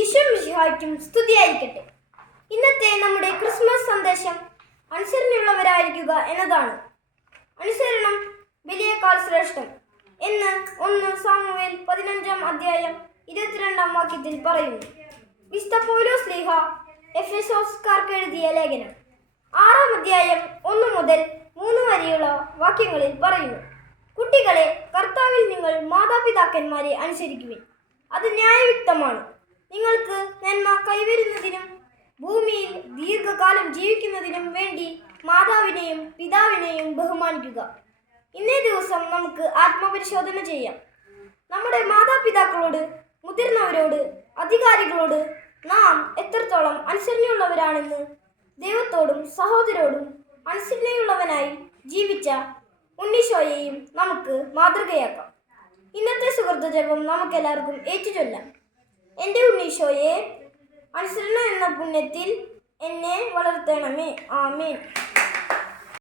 ഈശോ മിശിഹായ്ക്കും സ്തുതിയായിരിക്കട്ടെ. ഇന്നത്തെ നമ്മുടെ ക്രിസ്മസ് സന്ദേശം അനുസരണയുള്ളവരായിരിക്കുക എന്നതാണ്. അനുസരണം ബലിയേക്കാൾ ശ്രേഷ്ഠം എന്ന് 1 സാമുവേൽ 15-ാം അധ്യായം 22-ാം വാക്യത്തിൽ പറയുന്നു. വിശുദ്ധ പൗലോസ് ശ്ലീഹ എഫെസോസ്കാർക്ക് എഴുതിയ ലേഖനം 6-ാം അധ്യായം 1 മുതൽ 3 വരെയുള്ള വാക്യങ്ങളിൽ പറയുന്നു: കുട്ടികളെ, കർത്താവിൽ നിങ്ങൾ മാതാപിതാക്കന്മാരെ അനുസരിക്കുവിൻ. അത് ന്യായയുക്തമാണ്. നിങ്ങൾക്ക് നന്മ കൈവരുന്നതിനും ഭൂമിയിൽ ദീർഘകാലം ജീവിക്കുന്നതിനും വേണ്ടി മാതാവിനെയും പിതാവിനെയും ബഹുമാനിക്കുക. ഇന്നേ ദിവസം നമുക്ക് ആത്മപരിശോധന ചെയ്യാം. നമ്മുടെ മാതാപിതാക്കളോട്, മുതിർന്നവരോട്, അധികാരികളോട് നാം എത്രത്തോളം അനുസരണയുള്ളവരാണെന്ന് ദൈവത്തോടും സഹോദരോടും അനുസരണയുള്ളവനായി ജീവിച്ച ഉണ്ണീശോയെയും നമുക്ക് മാതൃകയാക്കാം. ഇന്നത്തെ സുഹൃത്ത് ജപം നമുക്കെല്ലാവർക്കും ഏറ്റുചൊല്ലാം. എൻ്റെ ഉണ്ണീശോയെ, അനുസരണ എന്ന പുണ്യത്തിൽ എന്നെ വളർത്തണമേ. ആമേൻ.